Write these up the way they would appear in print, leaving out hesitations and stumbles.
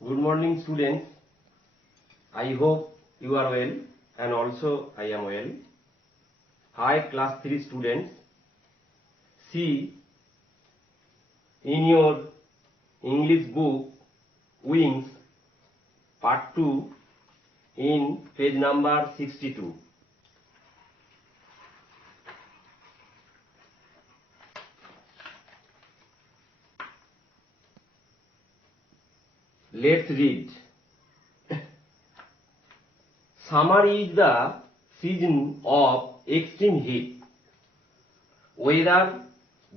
Good morning, students. I hope you are well, and also I am well. Hi, class 3 students. See, in your English book, Wings, part 2, in page number 62. Let's read. Summer is the season of extreme heat. Weather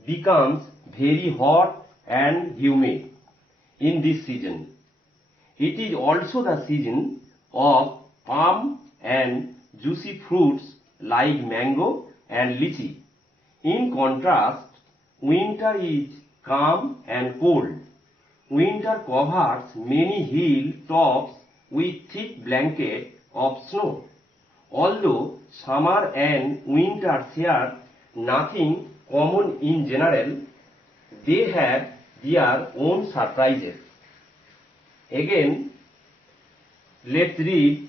becomes very hot and humid in this season. It is also the season of palm and juicy fruits like mango and lychee. In contrast, winter is calm and cold. Winter covers many hill tops with thick blanket of snow. Although summer and winter share nothing common in general, they have their own surprises. Again, let's read.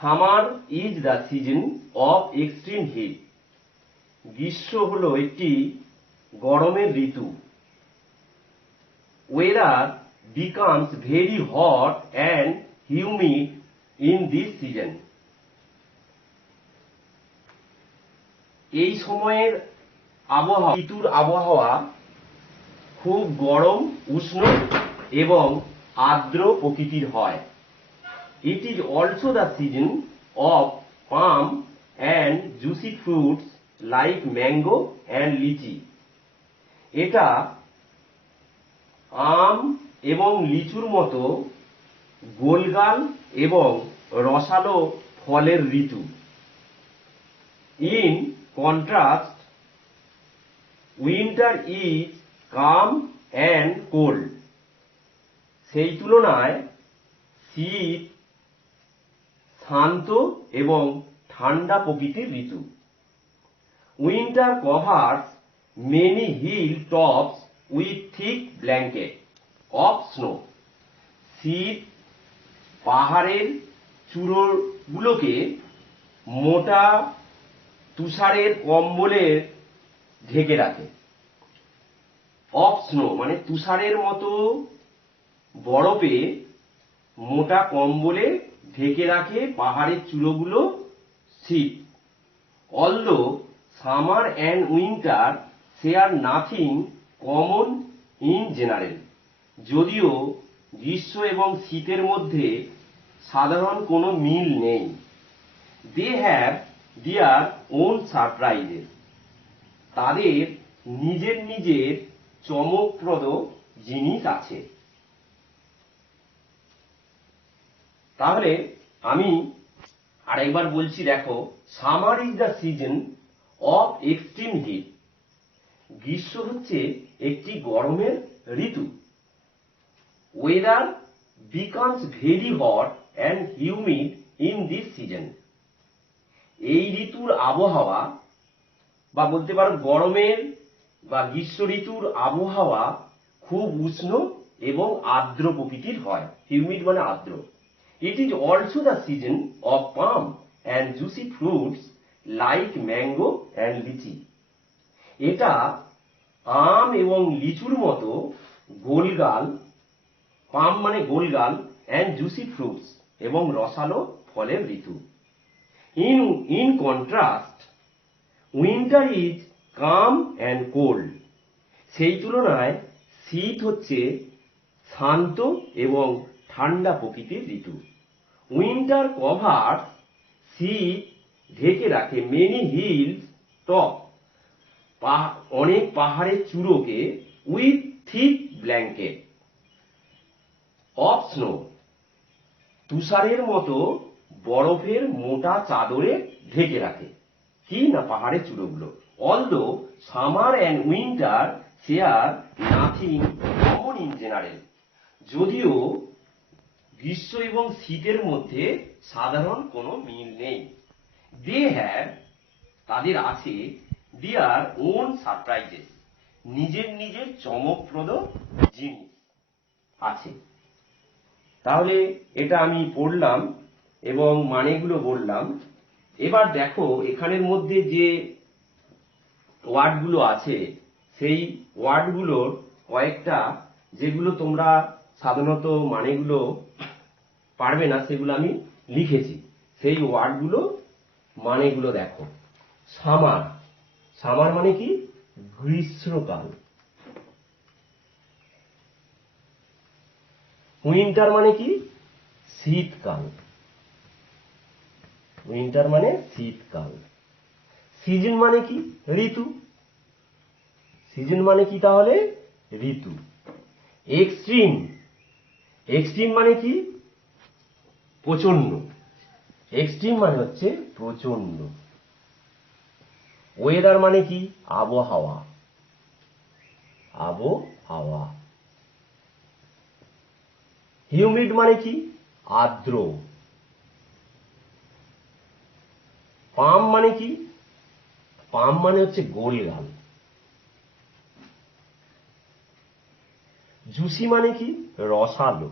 Summer is the season of extreme heat. গ্রীষ্ম হলো একটি গরমের ঋতু. Weather becomes very hot and humid in this season. এই সময়ের আবহাওয়া ঋতুর আবহাওয়া খুব গরম, উষ্ণ এবং আর্দ্র প্রকৃতির হয়. It is also the season of palm and juicy fruits like mango and lychee. এটা আম এবং লিচুর মতো গোলগাল এবং রসালো ফলের ঋতু. In contrast, winter is calm and cold. সেই তুলনায় শীত শান্ত এবং ঠান্ডা প্রকৃতির ঋতু. Winter covers many hill tops with thick blanket of snow. শীত পাহাড়ের চূড়োগুলোকে মোটা তুষারের কম্বলে ঢেকে রাখে. অফ স্নো মানে তুষারের মতো বরফে মোটা কম্বলে ঢেকে রাখে পাহাড়ের চূড়োগুলো শীত. Although summer and winter share nothing common in general. যদিও গ্রীষ্ম এবং শীতের মধ্যে সাধারণ কোনো মিল নেই. They have their own surprises. তাদের নিজের নিজের চমকপ্রদ জিনিস আছে. তাহলে আমি আরেকবার বলছি, দেখো. Summer is the season of extreme heat. গ্রীষ্ম হচ্ছে একটি গরমের ঋতু. Weather becomes very hot and humid in this season. এই ঋতুর আবহাওয়া বা বলতে পারো গরমের বা গ্রীষ্ম ঋতুর আবহাওয়া খুব উষ্ণ এবং আর্দ্র প্রকৃতির হয়. হিউমিড মানে আর্দ্র. It is also the season of palm and juicy fruits like mango and lychee. এটা আম এবং লিচুর মতো গোলগাল, পাম মানে গোলগাল, and juicy fruits এবং রসালো ফলের ঋতু. In contrast, winter is calm and cold. সেই তুলনায় শীত হচ্ছে শান্ত এবং ঠান্ডা প্রকৃতির ঋতু. উইন্টার কভার শীত ঢেকে রাখে মেনি হিলস টপ অনেক পাহাড়ের চূড়োকে with thick blanket of snow তুষারের মতো বরফের মোটা চাদরে ঢেকে রাখে. কি না পাহাড়ের চূড়োগুলো. Although summer and winter share nothing common in general. যদিও গ্রীষ্ম এবং শীতের মধ্যে সাধারণ কোনো মিল নেই. They have তাদের আছে their own surprises. নিজের নিজের চমকপ্রদ জিনিস আছে. তাহলে এটা আমি পড়লাম এবং মানেগুলো বললাম। এবার দেখো এখানের মধ্যে যে ওয়ার্ডগুলো আছে সেই ওয়ার্ডগুলোর কয়েকটা যেগুলো তোমরা সাধারণত মানেগুলো পারবে না সেগুলো আমি লিখেছি। সেই ওয়ার্ডগুলো মানেগুলো দেখো। সামার, সামার মানে কি? গ্রীষ্মকাল। উইন্টার মানে কি? শীতকাল। উইন্টার মানে শীতকাল। সিজন মানে কি? ঋতু। সিজন মানে কি তাহলে? ঋতু। এক্সট্রিম, এক্সট্রিম মানে কি? প্রচন্ড। এক্সট্রিম মানে হচ্ছে প্রচন্ড। ওয়েদার মানে কি? আবহাওয়া। আবহাওয়া। হিউমিড মানে কি? আর্দ্র। পাম মানে কি? পাম মানে হচ্ছে গোলগাল। জুসি মানে কি? রসালো।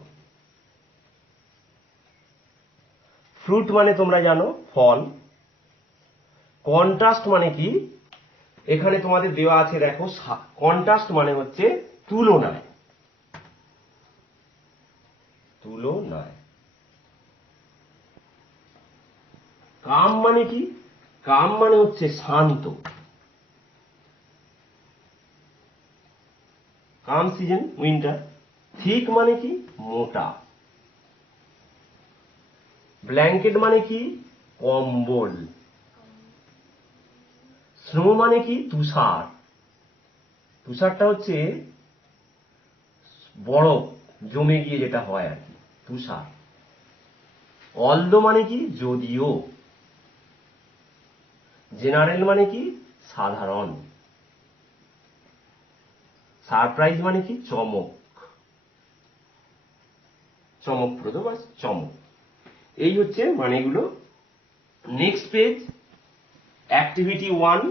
ফ্রুট মানে তোমরা জানো ফল। কন্ট্রাস্ট মানে কি? এখানে তোমাদের দেওয়া আছে দেখো, কন্ট্রাস্ট মানে হচ্ছে তুলনায়। তুলনায়। কাম মানে কি? কাম মানে হচ্ছে শান্ত। কাম সিজন উইন্টার। থিক মানে কি? মোটা। ব্ল্যাঙ্কেট মানে কি? কম্বল। স্নো মানে কি? তুষার। তুষারটা হচ্ছে বরফ জমে গিয়ে যেটা হয় আর কি, তুষার। অলদো মানে কি? যদিও। জেনারেল মানে কি? সাধারণ। সারপ্রাইজ মানে কি? চমক। চমকপ্রদ বা চমক। এই হচ্ছে মানেগুলো। Next page, activity 1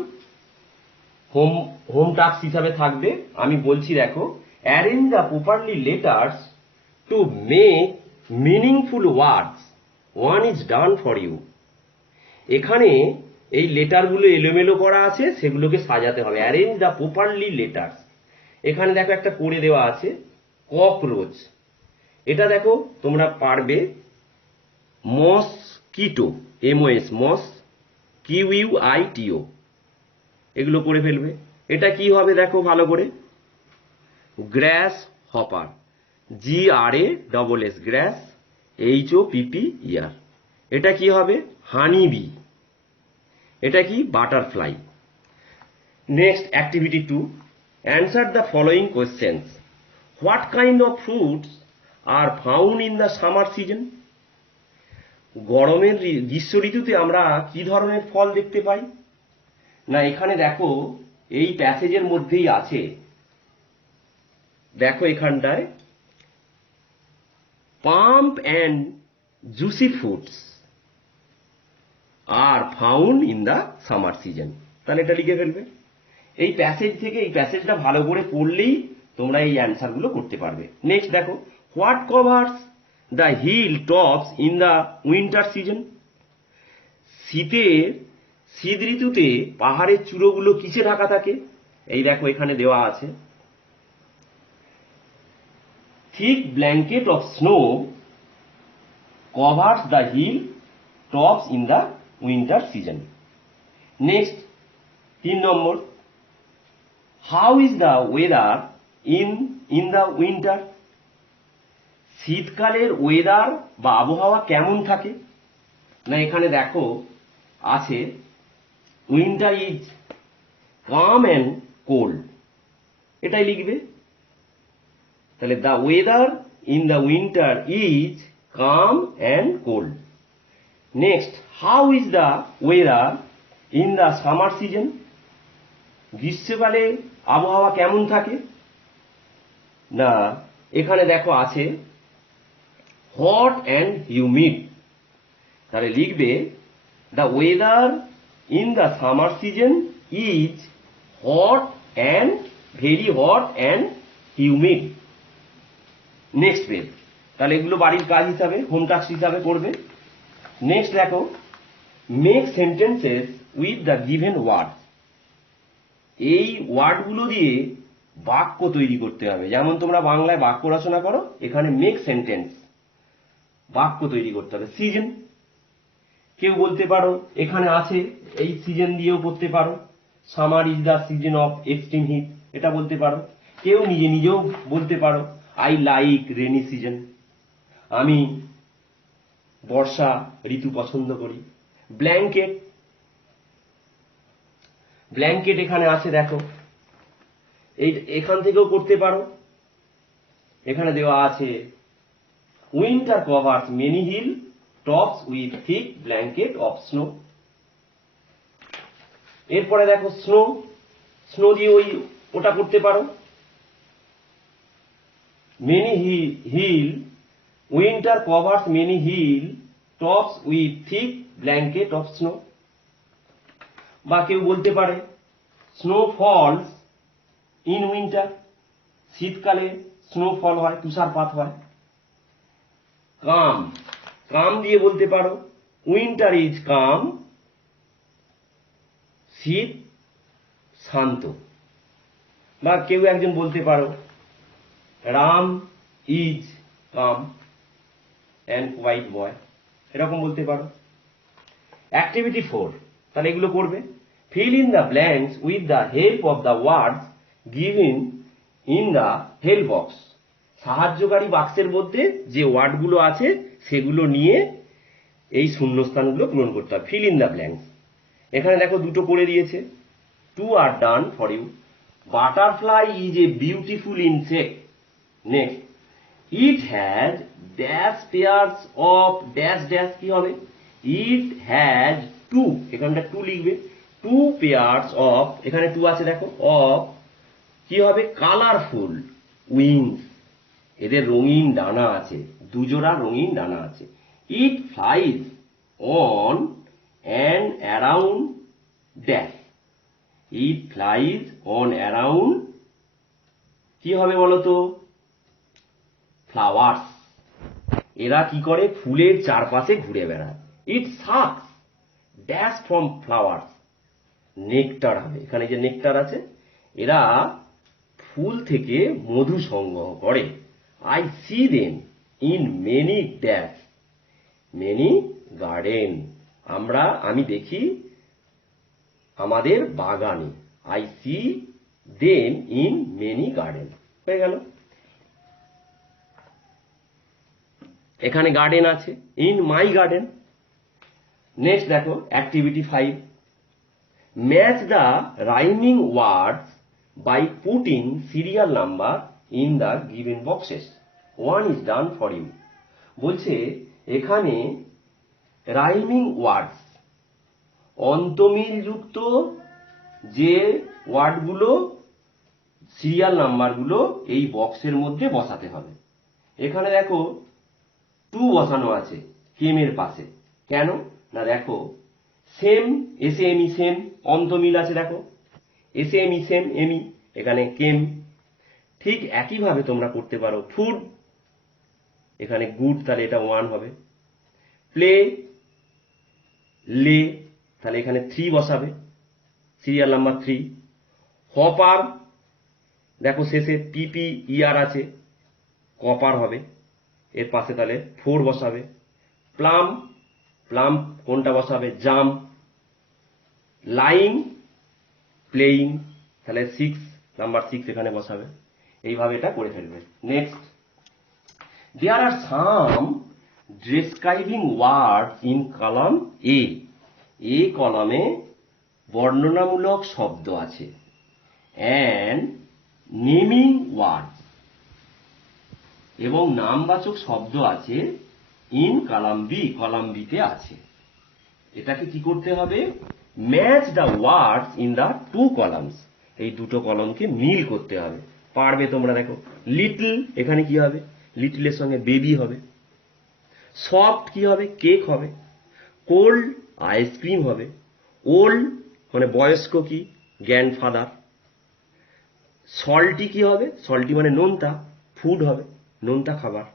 home task হিসাবে থাকবে। আমি বলছি দেখো, arrange the properly letters to make meaningful words, one is done for you. এখানে এই লেটারগুলো এলোমেলো করা আছে, সেগুলোকে সাজাতে হবে। Arrange the properly letters. এখানে দেখো একটা করে দেওয়া আছে ককরোচ। এটা দেখো তোমরা পারবে। মসকিটো, MOS, মস QUITO, এগুলো করে ফেলবে। এটা কি হবে দেখো ভালো করে। গ্রাস হপার, GRASS, গ্রাস, HOPPER। এটা কি হবে? হানি বি। এটা কি? Butterfly. Next, activity 2, answer the following questions. What kind of fruits are found in the summer season? গরমের গ্রীষ্ম ঋতুতে আমরা কি ধরনের ফল দেখতে পাই? না, এখানে দেখো এই প্যাসেজের মধ্যেই আছে। দেখো এখানটায়, pump and juicy fruits are found in the summer season. তাহলে এটা লিখে ফেলবে। এই প্যাসেজ থেকে, এই প্যাসেজটা ভালো করে পড়লেই তোমরা এই অ্যান্সারগুলো করতে পারবে। নেক্সট দেখো, what covers the hill tops in the winter season? শীত ঋতুতে পাহাড়ের চূড়োগুলো কিসে ঢাকা থাকে? এই দেখো এখানে দেওয়া আছে। Thick blanket of snow covers the hill tops in the winter season. Next 3 number, how is the weather in the winter? শীতকালের ওয়েদার বা আবহাওয়া কেমন থাকে? না, এখানে দেখো আছে, winter is calm and cold. এটাই লিখবে। তাহলে the weather in the winter is calm and cold. Next, how is the weather in the summer season? গ্রীষ্মকালে আবহাওয়া কেমন থাকে? না, এখানে দেখো আছে হট অ্যান্ড হিউমিড। তাহলে লিখবে the weather in the summer season is hot and very hot and humid. Next page, তাহলে এগুলো বাড়ির কাজ হিসাবে, হোম টাস্ক হিসাবে করবে। নেক্সট দেখো, make sentences with the given word. এই ওয়ার্ডগুলো দিয়ে বাক্য তৈরি করতে হবে। যেমন তোমরা বাংলায় বাক্য রচনা করো, এখানে মেক সেন্টেন্স, বাক্য তৈরি করতে হবে। সিজন, কেউ বলতে পারো এখানে আছে, এই সিজন দিয়েও করতে পারো। Summer is the season of extreme heat, এটা বলতে পারো। কেউ নিজে নিজেও বলতে পারো, আই লাইক রেনি সিজন, আমি বর্ষা ঋতু পছন্দ করি। ব্ল্যাঙ্কেট, ব্ল্যাঙ্কেট এখানে আছে দেখো, এখান থেকেও করতে পারো। এখানে দেওয়া আছে winter covers many hill tops with thick blanket of snow. এরপরে দেখো স্নো, স্নো দিয়ে ওটা করতে পারো। Many hill, winter covers many hill tops with thick blanket of snow. বা কেউ বলতে পারে স্নো ফলস ইন উইন্টার, শীতকালে স্নোফল হয়, তুষারপাত হয়। কাম, কাম দিয়ে বলতে পারো উইন্টার ইজ কাম, শীত শান্ত। বা কেউ একজন বলতে পারো Ram is calm and white boy, এরকম বলতে পারো। অ্যাক্টিভিটি 4, তাহলে এগুলো করবে। Fill in the blanks with the help of the words given in the help box. সাহায্যকারী বাক্সের মধ্যে যে ওয়ার্ডগুলো আছে সেগুলো নিয়ে এই শূন্যস্থানগুলো পূরণ করতে হবে। ফিল ইন দ্য ব্ল্যাঙ্কস, এখানে দেখো দুটো করে দিয়েছে। 2 are done for you. Butterfly is a beautiful insect. Next, it has dash pairs of dash dash, কি হবে? It has 2, এখানটা 2 লিখবে। 2 pairs of, এখানে 2 আছে দেখো, of কি হবে? কালারফুল উইংস, এদের রঙিন ডানা আছে, দুজোড়া রঙিন ডানা আছে। It flies on and around dash. It flies on around, কি হবে বলতো? ফ্লাওয়ার্স, এরা কি করে? ফুলের চারপাশে ঘুরে বেড়ায়। It sucks dash from flowers. Nectar হবে, এখানে যে নেকটার আছে, এরা ফুল থেকে মধু সংগ্রহ করে। I see them in many dash, many garden. আমি দেখি আমাদের বাগানে। I see them in many garden, হয়ে গেল। এখানে গার্ডেন আছে, ইন মাই গার্ডেন। নেক্সট দেখো activity 5, match the rhyming words by putting serial number in the given boxes. 1 is done for you। বলছে এখানে রাইমিং ওয়ার্ডস, অন্তমিলযুক্ত যে ওয়ার্ডগুলো, সিরিয়াল নাম্বারগুলো এই বক্সের মধ্যে বসাতে হবে। এখানে দেখো 2 বসানো আছে কেমের পাশে, কেন না দেখো সেম, এসে এমি সেম, অন্তমিল আছে দেখো, এসে এমি সেম এমি, এখানে কেম। ঠিক একইভাবে তোমরা করতে পারো ফুড, এখানে গুড, তাহলে এটা 1 হবে। প্লে, লে, তাহলে এখানে 3 বসাবে, সিরিয়াল নাম্বার 3। হপার, দেখো শেষে পিপি ইয়ার আছে, কপার হবে, এর পাশে তাহলে 4 বসাবে। প্লাম, প্লাম কোনটা বসাবে? জাম। লাইং, প্লেইং, তাহলে 6, নাম্বার 6 এখানে বসাবে। এইভাবে এটা করে ফেলবে। Next, there are some describing words in column A. এই কলামে বর্ণনামূলক শব্দ আছে, অ্যান্ড নেমিং ওয়ার্ডস, এবং নামবাচক শব্দ আছে ইন কলাম বি, কলাম বিতে আছে। এটাকে কি করতে হবে? Match the words in the 2 columns, এই দুটো কলমকে মিল করতে হবে। পারবে তোমরা। দেখো লিটল, এখানে কি হবে? লিটলের সঙ্গে বেবি হবে। সফট কি হবে? কেক হবে। কোল্ড, আইসক্রিম হবে। ওল্ড মানে বয়স্ক, কি? গ্র্যান্ডফাদার। সল্টি কি হবে? সল্টি মানে নোনতা, ফুড হবে, নোনতা খাবার।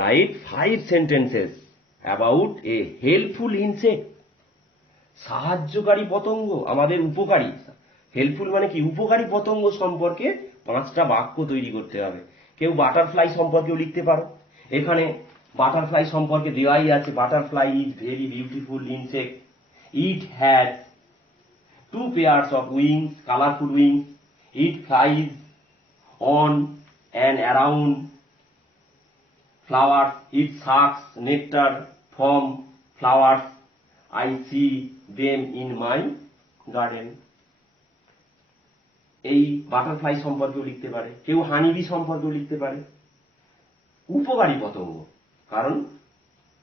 Right 5 sentences about a helpful insect. সাহায্যকারী পতঙ্গ, আমাদের উপকারী। হেল্পফুল মানে কি? উপকারী পতঙ্গ সম্পর্কে 5টা বাক্য তৈরি করতে হবে। কেউ বাটারফ্লাই সম্পর্কেও লিখতে পারো। এখানে বাটারফ্লাই সম্পর্কে দেওয়াই আছে, butterfly is very beautiful insect, it has 2 pairs of wings, colorful wings, it flies on and around flowers, it sucks nectar from flowers, I see them in my garden। এই butterfly সম্পর্কেও লিখতে পারে, কেউ honeybee সম্পর্কেও লিখতে পারে। উপকারী পতঙ্গ, কারণ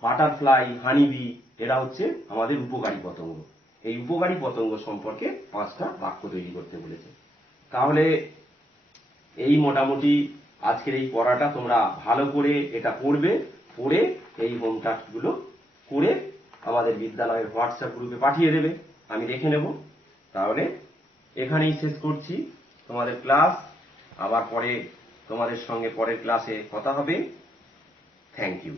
বাটারফ্লাই, হানিবি এরা হচ্ছে আমাদের উপকারী পতঙ্গ। এই উপকারী পতঙ্গ সম্পর্কে 5টা বাক্য তৈরি করতে বলেছে। তাহলে এই মোটামুটি আজকের এই পড়াটা তোমরা ভালো করে এটা পড়বে, পড়ে এই হোম টাস্কগুলো করে আমাদের বিদ্যালয়ের হোয়াটসঅ্যাপ গ্রুপে পাঠিয়ে দেবে, আমি দেখে নেব। তাহলে এখানেই শেষ করছি তোমাদের ক্লাস। আবার পরে তোমাদের সঙ্গে পরের ক্লাসে কথা হবে। Thank you.